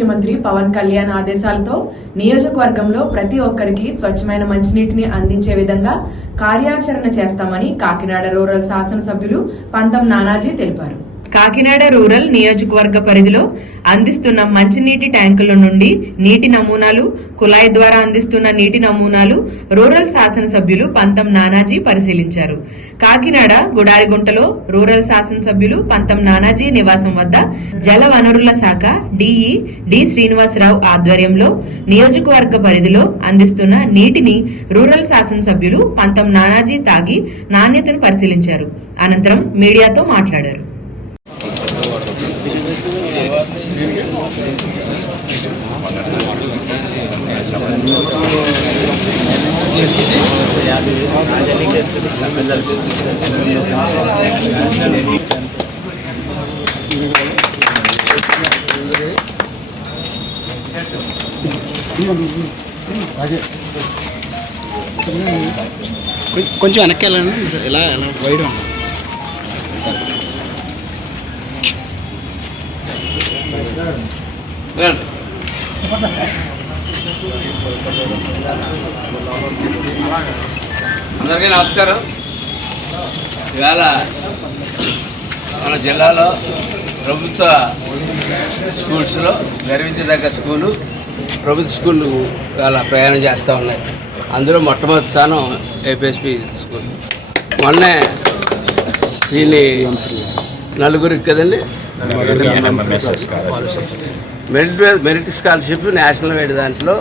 ముఖ్యమంత్రి పవన్ కళ్యాణ్ ఆదేశాలతో నియోజకవర్గంలో ప్రతి ఒక్కరికి స్వచ్ఛమైన మంచినీటిని అందించే విధంగా కార్యాచరణ చేస్తామని కాకినాడ రూరల్ శాసనసభ్యులు పంతం నానాజీ తెలిపారు. కాకినాడ రూరల్ నియోజకవర్గ పరిధిలో అందిస్తున్న మంచినీటి ట్యాంకుల నుండి నీటి నమూనాలు, కుళాయి ద్వారా అందిస్తున్న నీటి నమూనాలు రూరల్ శాసనసభ్యులు పంతం నానాజీ పరిశీలించారు. కాకినాడ గుడారిగుంటలో రూరల్ శాసనసభ్యులు పంతం నానాజీ నివాసం వద్ద జల వనరుల శాఖ డిఈ డి శ్రీనివాసరావు ఆధ్వర్యంలో నియోజకవర్గ పరిధిలో అందిస్తున్న నీటిని రూరల్ శాసనసభ్యులు పంతం నానాజీ తాగి నాణ్యతను పరిశీలించారు. అనంతరం మీడియాతో మాట్లాడారు. కొంచెం వెనక్కి వెళ్ళండి, ఇలా వైడ్ అందరికీ నమస్కారం. ఇవాళ మన జిల్లాలో ప్రభుత్వ స్కూల్స్లో గర్వించదగ్గ స్కూలు ప్రభుత్వ స్కూళ్ళు ఇవాళ ప్రయాణం చేస్తూ ఉన్నాయి. అందులో మొట్టమొదటి స్థానం ఏపీఎస్పీ స్కూల్. మొన్నే దీన్ని నలుగురికి కదండి మెరిట్ స్కాలర్షిప్ నేషనల్ వైడ్ దాంట్లో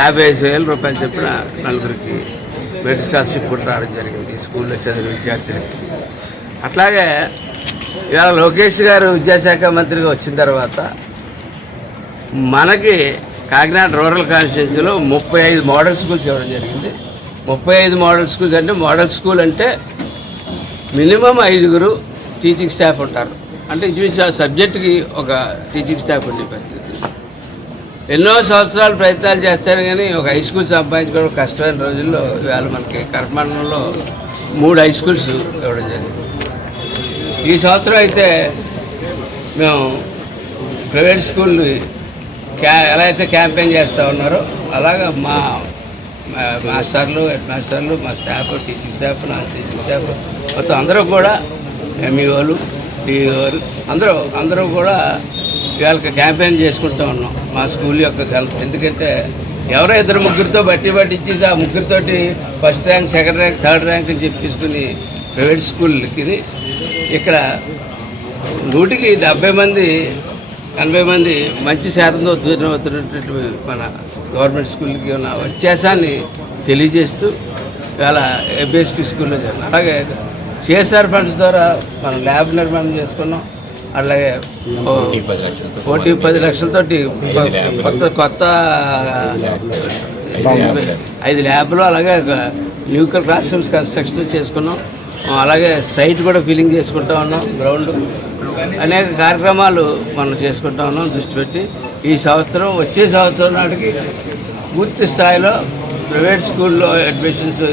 55,000 రూపాయలు చెప్పిన నలుగురికి మెరిట్ స్కాలర్షిప్ కూడా రావడం జరిగింది స్కూల్లో చదివే విద్యార్థులకి. అట్లాగే ఇవాళ లోకేష్ గారు విద్యాశాఖ మంత్రిగా వచ్చిన తర్వాత మనకి కాకినాడ రూరల్ కాన్స్టిట్యున్సీలో 35 మోడల్ స్కూల్స్ ఇవ్వడం జరిగింది. 35 మోడల్ స్కూల్స్ అంటే మోడల్ స్కూల్ అంటే మినిమం 5 టీచింగ్ స్టాఫ్ ఉంటారు. అంటే ఇంచుమించు సబ్జెక్టుకి ఒక టీచింగ్ స్టాఫ్ ఉండే పరిస్థితి. ఎన్నో సంవత్సరాలు ప్రయత్నాలు చేస్తారు కానీ ఒక హై స్కూల్ సంపాదించుకోవడం కష్టమైన రోజుల్లో ఇవాళ మనకి కర్మండలంలో 3 హై స్కూల్స్ ఇవ్వడం జరిగింది. ఈ సంవత్సరం అయితే మేము ప్రైవేట్ స్కూల్ ఎలా అయితే క్యాంపెయిన్ చేస్తూ ఉన్నారో అలాగా మా మాస్టర్లు, హెడ్ మాస్టర్లు, మా staff, teaching staff, non teaching staff మొత్తం అందరూ కూడా ఎంఈఓలు, డిఓలు అందరూ కూడా ఇవాళ క్యాంపెయిన్ చేసుకుంటూ ఉన్నాం మా స్కూల్ యొక్క ఘనత. ఎందుకంటే ఎవరో 2-3 బట్టి ఇచ్చేసి ఆ ముగ్గురితోటి first rank, second rank, third rank అని చెప్పేసుకుని ప్రైవేట్ స్కూల్కి ఇక్కడ 100కి 70 మంది 80 మంది మంచి శాతంతో అవుతున్నటువంటి మన గవర్నమెంట్ స్కూల్కి ఉన్న వ్యత్యాసాన్ని తెలియజేస్తూ ఇవాళ ఏపీఎస్పీ స్కూల్లో జరిగింది. అలాగే సిఎస్ఆర్ ఫండ్స్ ద్వారా మనం ల్యాబ్ నిర్మాణం చేసుకున్నాం. అలాగే 10 లక్షలతోటి కొత్త 5 ల్యాబ్లు, అలాగే న్యూక్లియర్ క్లాస్ రూమ్స్ కన్స్ట్రక్షన్ చేసుకున్నాం. అలాగే సైట్ కూడా ఫిల్లింగ్ చేసుకుంటా ఉన్నాం. గ్రౌండ్ అనేక కార్యక్రమాలు మనం చేసుకుంటా ఉన్నాం దృష్టి పెట్టి. ఈ సంవత్సరం వచ్చే సంవత్సరం నాటికి పూర్తి స్థాయిలో ప్రైవేట్ స్కూల్లో అడ్మిషన్స్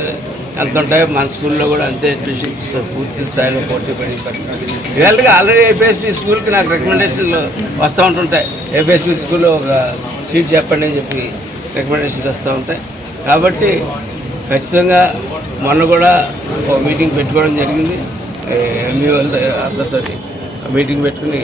ఎంత ఉంటాయో మన స్కూల్లో కూడా అంతే అడ్మిషన్స్ పూర్తి స్థాయిలో పోటీ పడి ఇవాళకి ఆల్రెడీ ఏపీఎస్పీ స్కూల్కి నాకు రికమెండేషన్లు వస్తూ ఉంటుంటాయి. ఏపీఎస్పీ స్కూల్లో ఒక సీట్ చెప్పండి అని చెప్పి రికమెండేషన్స్ వస్తూ ఉంటాయి. కాబట్టి ఖచ్చితంగా మొన్న కూడా ఒక మీటింగ్ పెట్టుకోవడం జరిగింది. ఎంఈఓ అందరితో మీటింగ్ పెట్టుకుని